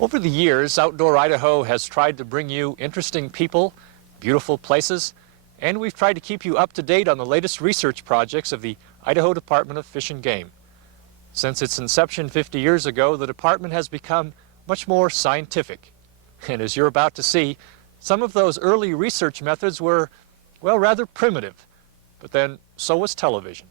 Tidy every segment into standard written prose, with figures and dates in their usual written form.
Over the years, Outdoor Idaho has tried to bring you interesting people, beautiful places, and we've tried to keep you up to date on the latest research projects of the Idaho Department of Fish and Game. Since its inception 50 years ago, the department has become much more scientific. And as you're about to see, some of those early research methods were, well, rather primitive. But then, so was television.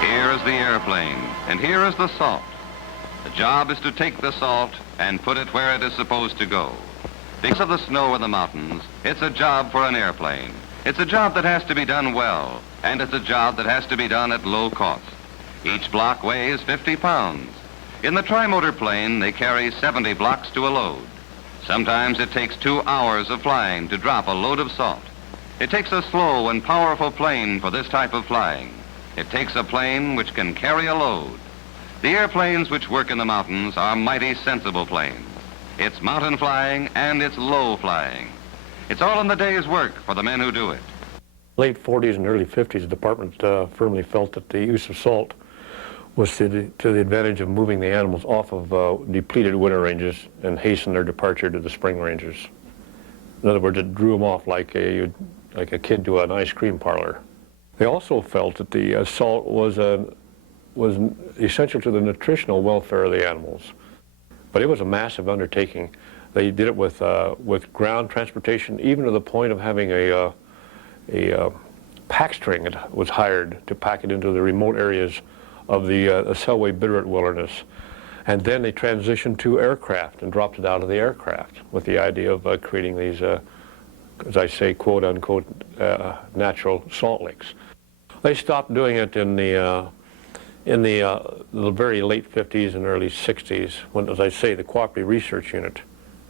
Here is the airplane, and here is the salt. The job is to take the salt and put it where it is supposed to go. Because of the snow in the mountains, it's a job for an airplane. It's a job that has to be done well, and it's a job that has to be done at low cost. Each block weighs 50 pounds. In the tri-motor plane, they carry 70 blocks to a load. Sometimes it takes 2 hours of flying to drop a load of salt. It takes a slow and powerful plane for this type of flying. It takes a plane which can carry a load. The airplanes which work in the mountains are mighty sensible planes. It's mountain flying and it's low flying. It's all in the day's work for the men who do it. Late 40s and early 50s, the department firmly felt that the use of salt was to the advantage of moving the animals off of depleted winter ranges and hasten their departure to the spring ranges. In other words, it drew them off like a kid to an ice cream parlor. They also felt that the salt was essential to the nutritional welfare of the animals. But it was a massive undertaking. They did it with ground transportation, even to the point of having a pack string that was hired to pack it into the remote areas of the Selway Bitterroot Wilderness. And then they transitioned to aircraft and dropped it out of the aircraft with the idea of creating these, as I say, quote unquote, natural salt licks. They stopped doing it in the very late 50s and early 60s when, as I say, the Cooperative Research Unit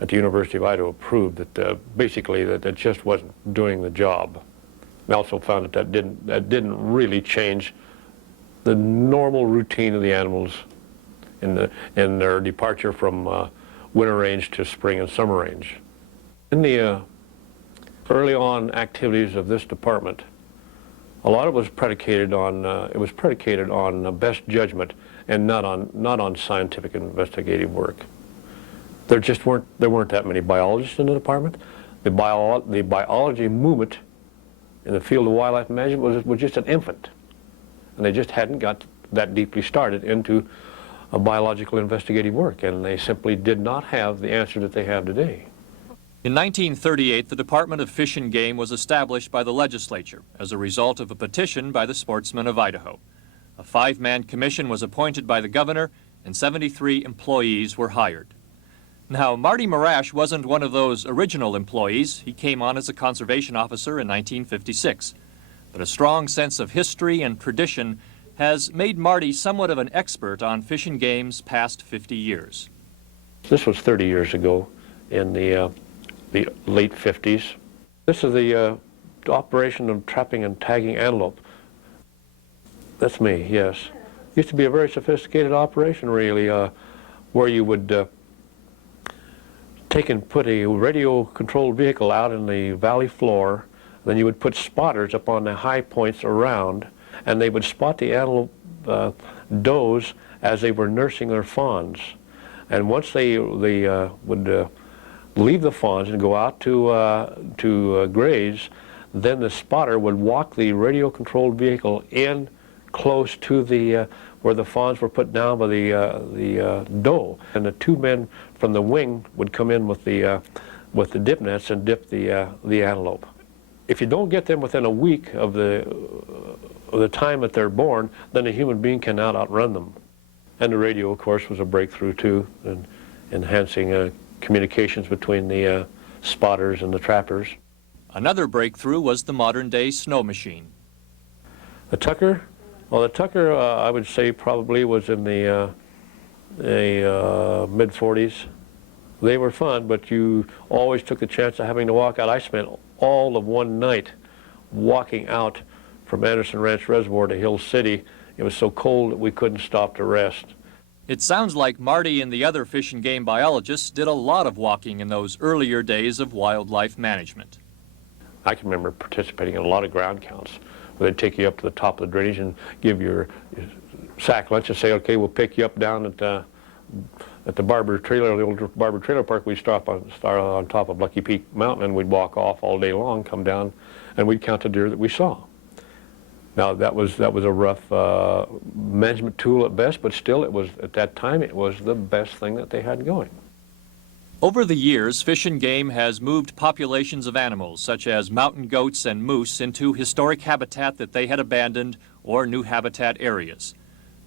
at the University of Idaho proved that basically that it just wasn't doing the job. They also found that didn't really change the normal routine of the animals in their departure from winter range to spring and summer range. In the early on activities of this department, a lot of it was predicated on best judgment and not on scientific investigative work. There weren't that many biologists in the department. The biology movement in the field of wildlife management was just an infant, and they just hadn't got that deeply started into a biological investigative work, and they simply did not have the answer that they have today. In 1938, the Department of Fish and Game was established by the legislature as a result of a petition by the sportsmen of Idaho. A 5-man commission was appointed by the governor, and 73 employees were hired. Now, Marty Marash wasn't one of those original employees. He came on as a conservation officer in 1956. But a strong sense of history and tradition has made Marty somewhat of an expert on Fish and Game's past 50 years. This was 30 years ago in the late 50s. This is the operation of trapping and tagging antelope. That's me, yes. Used to be a very sophisticated operation, really, where you would take and put a radio-controlled vehicle out in the valley floor. Then you would put spotters up on the high points around, and they would spot the antelope does as they were nursing their fawns. And once they would leave the fawns and go out to graze, then the spotter would walk the radio-controlled vehicle in close to the where the fawns were put down by the doe, and the 2 men from the wing would come in with the dip nets and dip the antelope. If you don't get them within a week of the time that they're born, then a human being cannot outrun them. And the radio, of course, was a breakthrough too, in enhancing communications between the spotters and the trappers. Another breakthrough was the modern-day snow machine. The Tucker? Well, the Tucker, I would say, probably was in the mid-40s. They were fun, but you always took the chance of having to walk out. I spent all of one night walking out from Anderson Ranch Reservoir to Hill City. It was so cold that we couldn't stop to rest. It sounds like Marty and the other fish and game biologists did a lot of walking in those earlier days of wildlife management. I can remember participating in a lot of ground counts where they'd take you up to the top of the drainage and give your sack lunch and say, okay, we'll pick you up down at the Barber Trailer, the old Barber Trailer Park. We'd start on top of Lucky Peak Mountain, and we'd walk off all day long, come down, and we'd count the deer that we saw. Now that was a rough management tool at best, but still it was, at that time, it was the best thing that they had going. Over the years, Fish and Game has moved populations of animals, such as mountain goats and moose, into historic habitat that they had abandoned or new habitat areas.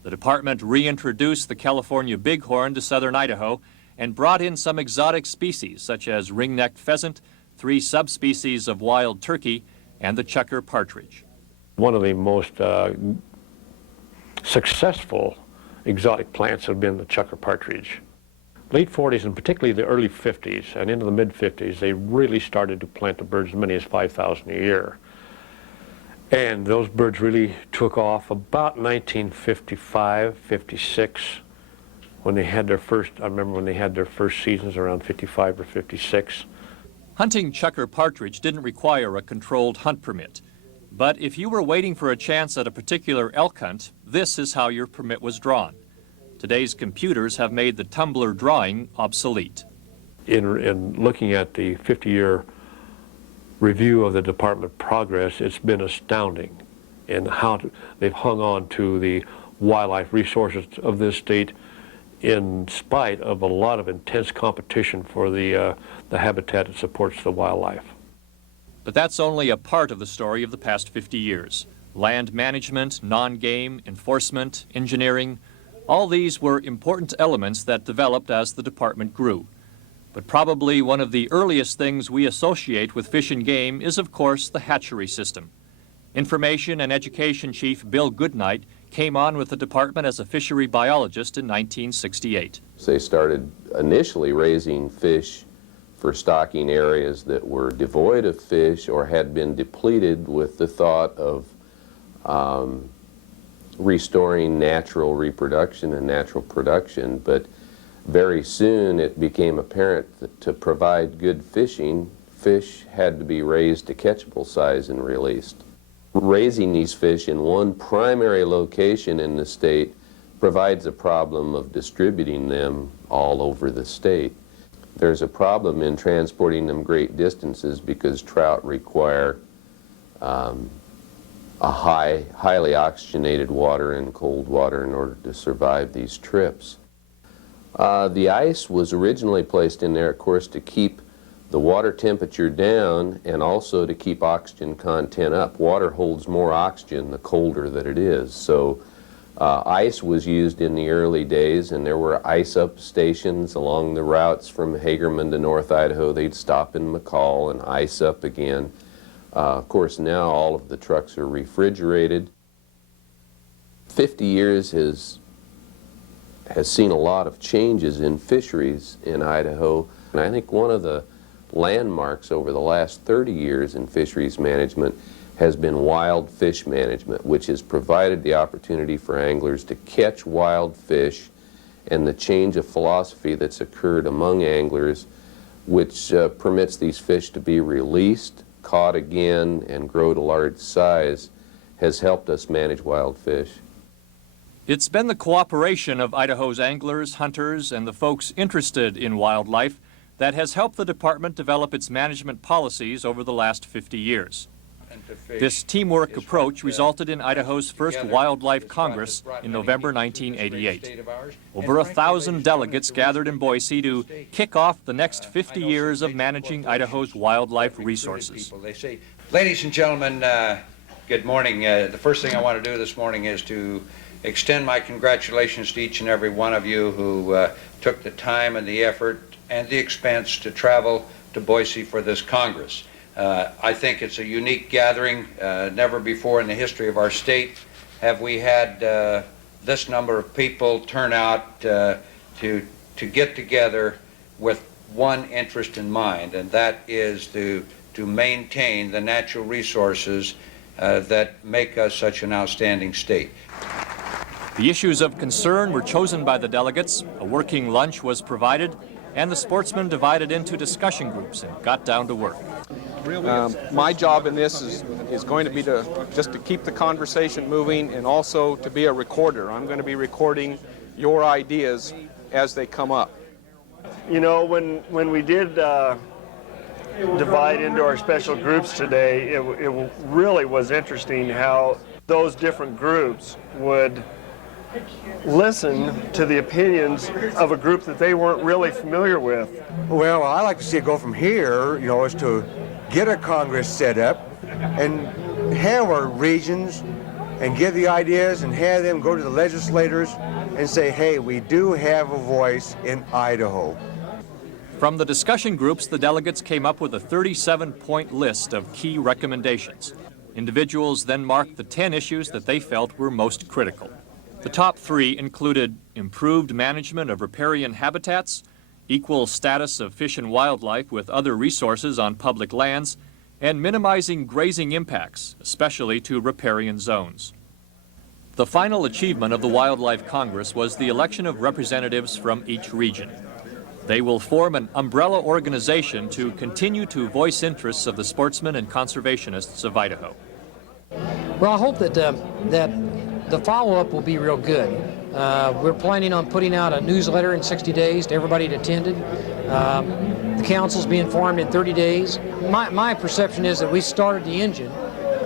The department reintroduced the California bighorn to southern Idaho and brought in some exotic species, such as ring-necked pheasant, 3 subspecies of wild turkey, and the chukar partridge. One of the most successful exotic plants have been the chukar partridge. Late 40s and particularly the early 50s and into the mid 50s, they really started to plant the birds as many as 5,000 a year. And those birds really took off about 1955, 56, when they had their first, I remember when they had their first seasons around 55 or 56. Hunting chukar partridge didn't require a controlled hunt permit. But if you were waiting for a chance at a particular elk hunt, this is how your permit was drawn. Today's computers have made the tumbler drawing obsolete. In looking at the 50-year review of the department progress, it's been astounding in how they've hung on to the wildlife resources of this state in spite of a lot of intense competition for the habitat that supports the wildlife. But that's only a part of the story of the past 50 years. Land management, non-game, enforcement, engineering, all these were important elements that developed as the department grew. But probably one of the earliest things we associate with Fish and Game is, of course, the hatchery system. Information and Education Chief Bill Goodnight came on with the department as a fishery biologist in 1968. They started initially raising fish for stocking areas that were devoid of fish or had been depleted, with the thought of restoring natural reproduction and natural production. But very soon it became apparent that to provide good fishing, fish had to be raised to catchable size and released. Raising these fish in one primary location in the state provides a problem of distributing them all over the state. There's a problem in transporting them great distances because trout require a highly oxygenated water and cold water in order to survive these trips. The ice was originally placed in there, of course, to keep the water temperature down and also to keep oxygen content up. Water holds more oxygen the colder that it is. So ice was used in the early days, and there were ice-up stations along the routes from Hagerman to North Idaho. They'd stop in McCall and ice up again. Of course, now all of the trucks are refrigerated. 50 years has seen a lot of changes in fisheries in Idaho, and I think one of the landmarks over the last 30 years in fisheries management has been wild fish management, which has provided the opportunity for anglers to catch wild fish, and the change of philosophy that's occurred among anglers, which permits these fish to be released, caught again, and grow to large size, has helped us manage wild fish. It's been the cooperation of Idaho's anglers, hunters, and the folks interested in wildlife that has helped the department develop its management policies over the last 50 years. This teamwork approach resulted in Idaho's first Wildlife Congress in November 1988. Over 1,000 delegates gathered in Boise to kick off the next 50 years of managing Idaho's wildlife resources. Ladies and gentlemen, good morning. The first thing I want to do this morning is to extend my congratulations to each and every one of you who took the time and the effort and the expense to travel to Boise for this Congress. I think it's a unique gathering. Never before in the history of our state have we had this number of people turn out to get together with one interest in mind, and that is to maintain the natural resources that make us such an outstanding state. The issues of concern were chosen by the delegates, a working lunch was provided, and the sportsmen divided into discussion groups and got down to work. My job in this is going to be just to keep the conversation moving and also to be a recorder. I'm going to be recording your ideas as they come up. You know, when we did divide into our special groups today, it really was interesting how those different groups would listen to the opinions of a group that they weren't really familiar with. Well, I like to see it go from here, you know, is to get a Congress set up and have our regions and give the ideas and have them go to the legislators and say, hey, we do have a voice in Idaho. From the discussion groups, the delegates came up with a 37-point list of key recommendations. Individuals then marked the 10 issues that they felt were most critical. The top 3 included improved management of riparian habitats, equal status of fish and wildlife with other resources on public lands, and minimizing grazing impacts, especially to riparian zones. The final achievement of the Wildlife Congress was the election of representatives from each region. They will form an umbrella organization to continue to voice interests of the sportsmen and conservationists of Idaho. Well, I hope that the follow-up will be real good. We're planning on putting out a newsletter in 60 days to everybody that attended. The council's being formed in 30 days. My perception is that we started the engine,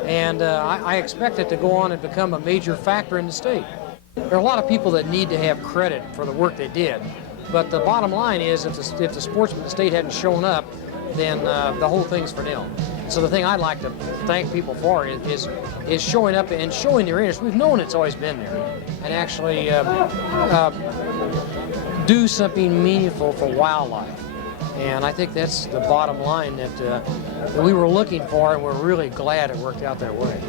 and I expect it to go on and become a major factor in the state. There are a lot of people that need to have credit for the work they did, but the bottom line is if the sportsmen in the state hadn't shown up, then the whole thing's for nil. So the thing I'd like to thank people for is showing up and showing their interest. We've known it's always been there, and actually do something meaningful for wildlife. And I think that's the bottom line that we were looking for, and we're really glad it worked out that way.